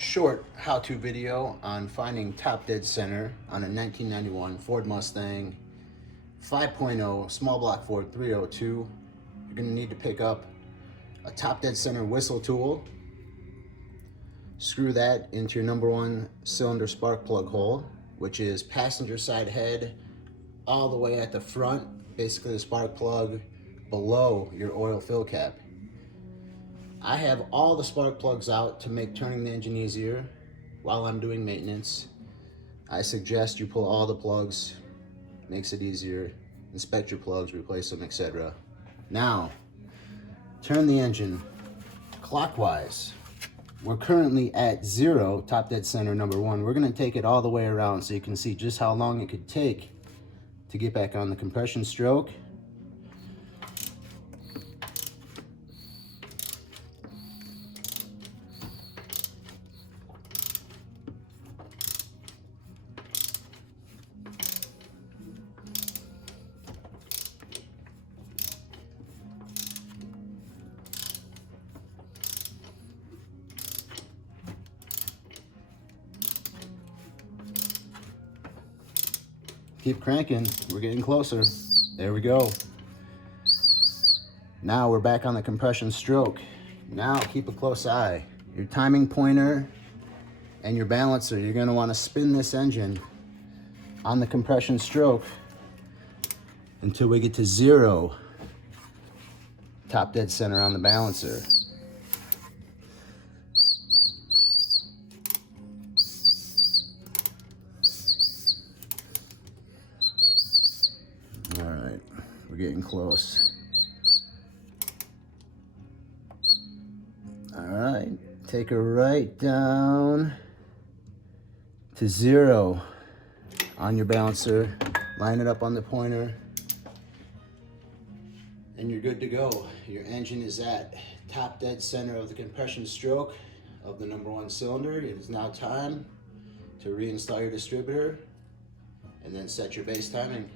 short how-to video on finding top dead center on a 1991 Ford Mustang 5.0 small block Ford 302. You're going to need to pick up a top dead center whistle tool, screw that into your number one cylinder spark plug hole, which is passenger side head all the way at the front, basically the spark plug below your oil fill cap. I have all the spark plugs out to make turning the engine easier while I'm doing maintenance. I suggest you pull all the plugs, makes it easier. Inspect your plugs, replace them, etc. Now, turn the engine clockwise. We're currently at 0, top dead center number 1. We're gonna take it all the way around so you can see just how long it could take to get back on the compression stroke. Keep cranking, we're getting closer. There we go. Now we're back on the compression stroke. Now keep a close eye. Your timing pointer and your balancer, you're gonna wanna spin this engine on the compression stroke until we get to 0, top dead center on the balancer. All right, we're getting close. All right, take her right down to 0 on your balancer. Line it up on the pointer, and you're good to go. Your engine is at top dead center of the compression stroke of the number 1 cylinder. It is now time to reinstall your distributor and then set your base timing.